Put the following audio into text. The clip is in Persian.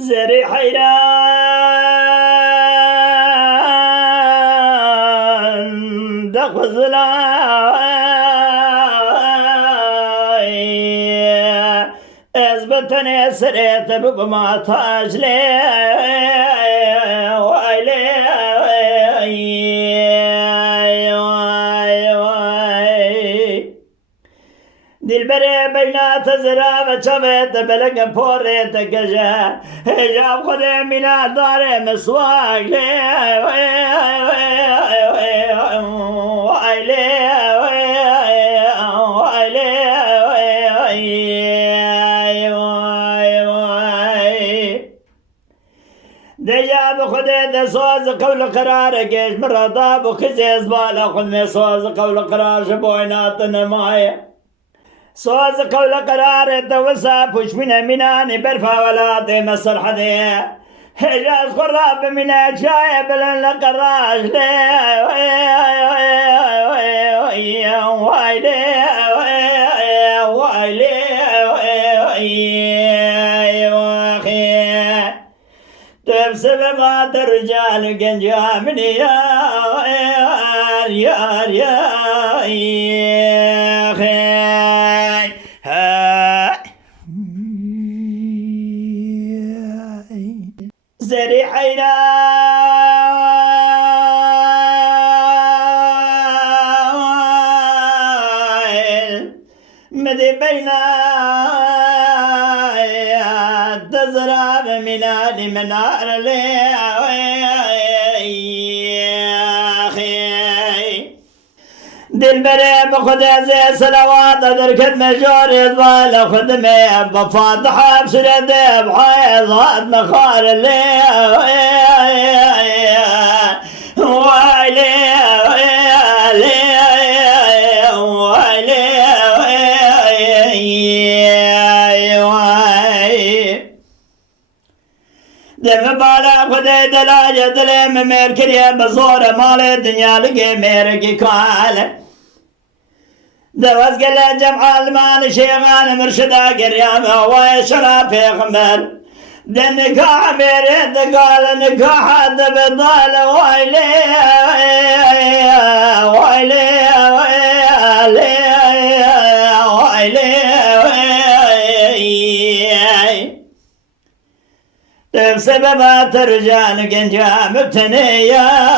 زري حيران دخل لاي اثبتني سريت بما تاج لي ويلي دلبري بينات زرابة شبت بلق بوريت كجا جاب خذي من دار مسواق لي دجاب خذي دسوز قول قرار جيش مرضاب وخزي زبالة خذ مسوز قول قرار شبوينات نمايه صوز قول قرار توسع بوش من مناني برفا ولا دي مصر حدي حجاز خراب من جاي بلن لقراش لي ويلي ويلي تبسم ما الرجال قنجا من يا زري حيران مدي بينا تزرع بمنادي منار لي دلبري بخد زي صلوات دركت مجور يضال خدمي بفاتحة بسرد بحيضات مخار اللي ويلي دم بالا خدي دلاجة دلم ميركريا بزور مال الدنيا لقي ميركي كال دوز قل جمع المان شيغان مرشدا قريامه ويشرا في خمر دنكاح ميرد قال نكاح دبضال ويلي ويلي سبب ترجان قنجا مبتني يا